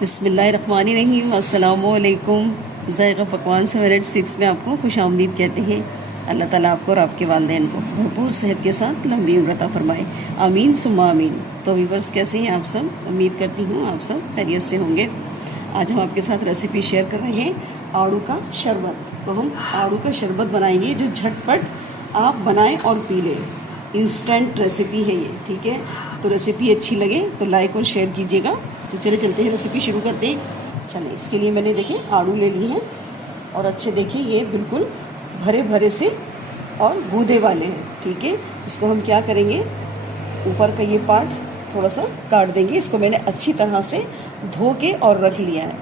बिस्मिल्लाहिर्रहमानिर्रहीम। अस्सलामुअलैकुम। ज़ायक़ा पकवान से मेरिट 6 में आपको खुशामदीद कहते हैं। अल्लाह ताला आपको और आपके वालिदैन को भरपूर सेहत के साथ लंबी उम्र अता फरमाए। आमीन सुम्मा आमीन। तो व्यूअर्स, कैसे हैं आप सब? उम्मीद करती हूँ आप सब खैरियत से होंगे। आज हम आपके साथ रेसिपी शेयर कर रहे हैं आड़ू का शरबत। तो हम आड़ू का शरबत बनाएंगे जो झटपट आप बनाएं और पी लें। इंस्टेंट रेसिपी है ये, ठीक है? तो रेसिपी अच्छी लगे तो लाइक और शेयर कीजिएगा। तो चले चलते हैं, रेसिपी शुरू करते हैं। चलें, इसके लिए मैंने देखें आड़ू ले लिए हैं और अच्छे देखिए ये बिल्कुल भरे भरे से और गूदे वाले हैं, ठीक है? इसको हम क्या करेंगे, ऊपर का ये पार्ट थोड़ा सा काट देंगे। इसको मैंने अच्छी तरह से धो के और रख लिया है।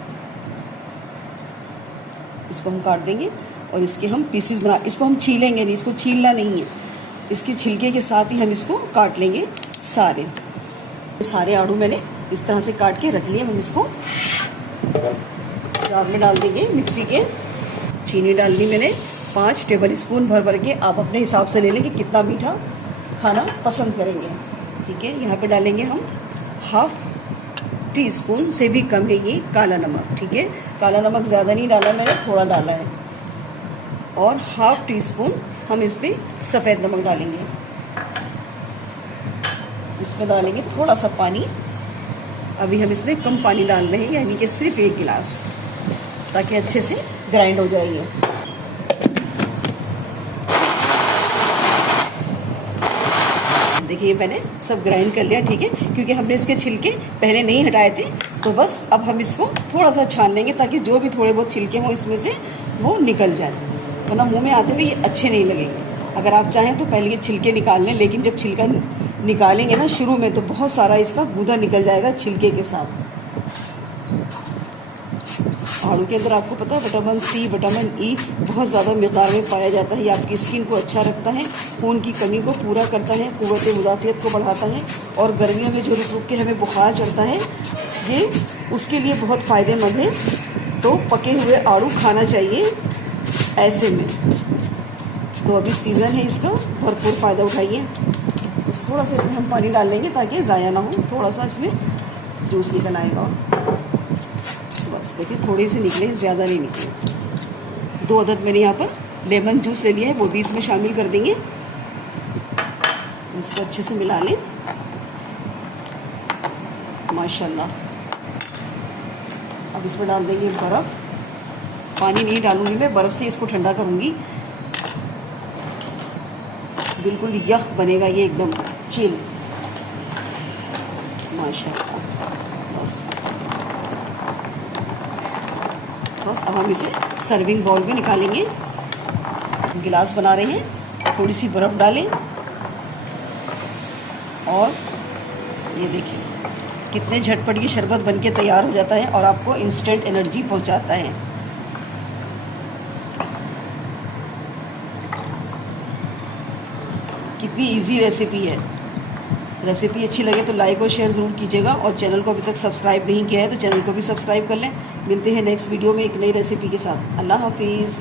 इसको हम काट देंगे और इसके हम पीसीस बना, इसको हम छीलेंगे नहीं, इसको छीलना नहीं है। इसके छिलके के साथ ही हम इसको काट लेंगे। सारे आड़ू मैंने इस तरह से काट के रख लिए। हम इसको जार में डाल देंगे मिक्सी के। चीनी डालनी मैंने 5 टेबल स्पून भर भर के। आप अपने हिसाब से ले लें कि कितना मीठा खाना पसंद करेंगे, ठीक है? यहाँ पे डालेंगे हम 1/2 टीस्पून से भी कम है ये काला नमक, ठीक है? काला नमक ज़्यादा नहीं डाला मैंने, थोड़ा डाला है। और 1/2 टीस्पून हम इस पर सफ़ेद नमक डालेंगे। इसमें डालेंगे थोड़ा सा पानी। अभी हम इसमें कम पानी डाल रहे हैं, यानी कि सिर्फ 1 गिलास, ताकि अच्छे से ग्राइंड हो जाएगी। देखिए मैंने सब ग्राइंड कर लिया, ठीक है? क्योंकि हमने इसके छिलके पहले नहीं हटाए थे, तो बस अब हम इसको थोड़ा सा छान लेंगे ताकि जो भी थोड़े बहुत छिलके हों इसमें से वो निकल जाए, वरना मुंह में आते हुए ये अच्छे नहीं लगेंगे। अगर आप चाहें तो पहले ये छिलके निकाल लें, लेकिन जब छिलका निकालेंगे ना शुरू में, तो बहुत सारा इसका गूदा निकल जाएगा छिलके के साथ। आड़ू के अंदर आपको पता है विटामिन सी, विटामिन ई बहुत ज़्यादा मिक़दार में पाया जाता है। ये आपकी स्किन को अच्छा रखता है, खून की कमी को पूरा करता है, क़ुव्वत मुदाफ़ियत को बढ़ाता है। और गर्मियों में जो रुक रुक के हमें बुखार चढ़ता है, ये उसके लिए बहुत फ़ायदेमंद है। तो पके हुए आड़ू खाना चाहिए ऐसे में। तो अभी सीज़न है इसका, भरपूर फ़ायदा उठाइए। बस थोड़ा सा इसमें हम पानी डाल लेंगे ताकि ज़ाया ना हो, थोड़ा सा इसमें जूस निकल आएगा। बस देखिए थोड़े से निकले, ज़्यादा नहीं निकले। 2 अदद मैंने यहाँ पर लेमन जूस ले लिया है, वो भी इसमें शामिल कर देंगे। इसको अच्छे से मिला लें, माशाल्लाह। अब इसमें डाल देंगे बर्फ़। पानी नहीं डालूंगी मैं, बर्फ़ से इसको ठंडा करूँगी। बिल्कुल यख बनेगा ये, एकदम चिल, माशाल्लाह। बस अब हम इसे सर्विंग बाउल में निकालेंगे। गिलास बना रहे हैं, थोड़ी सी बर्फ़ डालें और ये देखिए कितने झटपट ये शरबत बनके तैयार हो जाता है और आपको इंस्टेंट एनर्जी पहुंचाता है। कितनी इजी रेसिपी है। रेसिपी अच्छी लगे तो लाइक और शेयर ज़रूर कीजिएगा, और चैनल को अभी तक सब्सक्राइब नहीं किया है तो चैनल को भी सब्सक्राइब कर लें। मिलते हैं नेक्स्ट वीडियो में एक नई रेसिपी के साथ। अल्लाह हाफिज़।